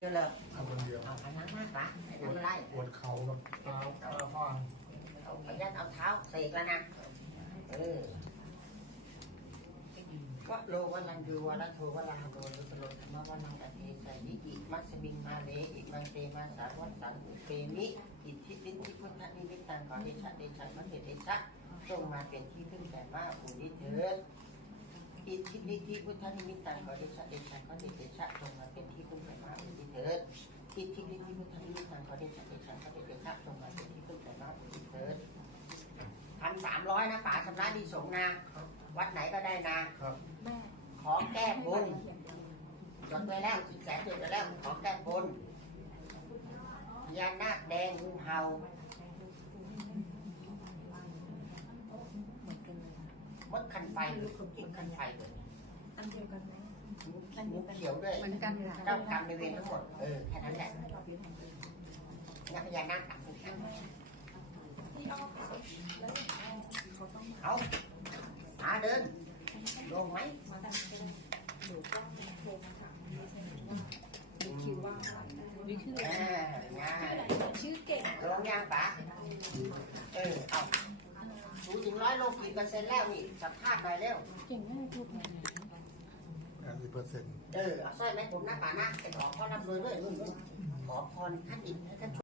เดี๋ยวเลยทำคนเดียวเอาอันนั้นมากปะไอ้นั่นไล่ปวดเข่ากับเท้าเท้าฟางเอาขยันเอาเท้าเสกแล้วนะเออวะโลวัลันยูวะละโทวะลาโดลุสโลธรรมวะนังอเทสายิอิมัสมิงมาเลอิมังเตมาสาวัตสันอุเปมิ อิทธิติทิพุทธนิมิตังขอเดชะเดชะมันเหตุเดชะจงมาเป็นที่พึ่งแก่ว่าผู้นี้เถิดอิทธินิทิพุทธนิมิตังขอเดชะเดชะขอเหตุเดชะจงมาเป็น สามร้อยนะป่าชำระดีสงฆ์นะ วัดไหนก็ได้นะ ครับ ขอแก้บนจดไว้แล้วสิแสนจดไว้แล้ว ขอแก้บนพญานาคแดงงูเห่ามดคันไฟหรือกินคันไฟเลยอันเดียวกันไหมงูเขียวด้วยเหมือนกันค่ะเจ้ากรรมในายเวรทั้งหมด เออ แค่นั้นแหละนักพญานาคตักทุกท่าน ที่เอาขาวแล้วเขาต้อง เอาหา เดิน ลงไหมมาดังเป็นหนูก็โทรมาถามดิฉันว่าดิคิวว่าดิชื่อเออะไรอง่ายชื่อเก่งลงยางป๋าเออ เอาสูถึงร้อยโลกี่เปอร์เซ็นต์แล้วนี่ สัมภาษณ์หน่อยเร็ว เก่งมากพูดไงแปดสิบเปอร์เซ็นต์ เออ เอาสร้อยไหมผมหน้าป่านะไปขอพ่อรับรวยด้วยนู่นนู่นขอพรท่านอีกให้ท่าน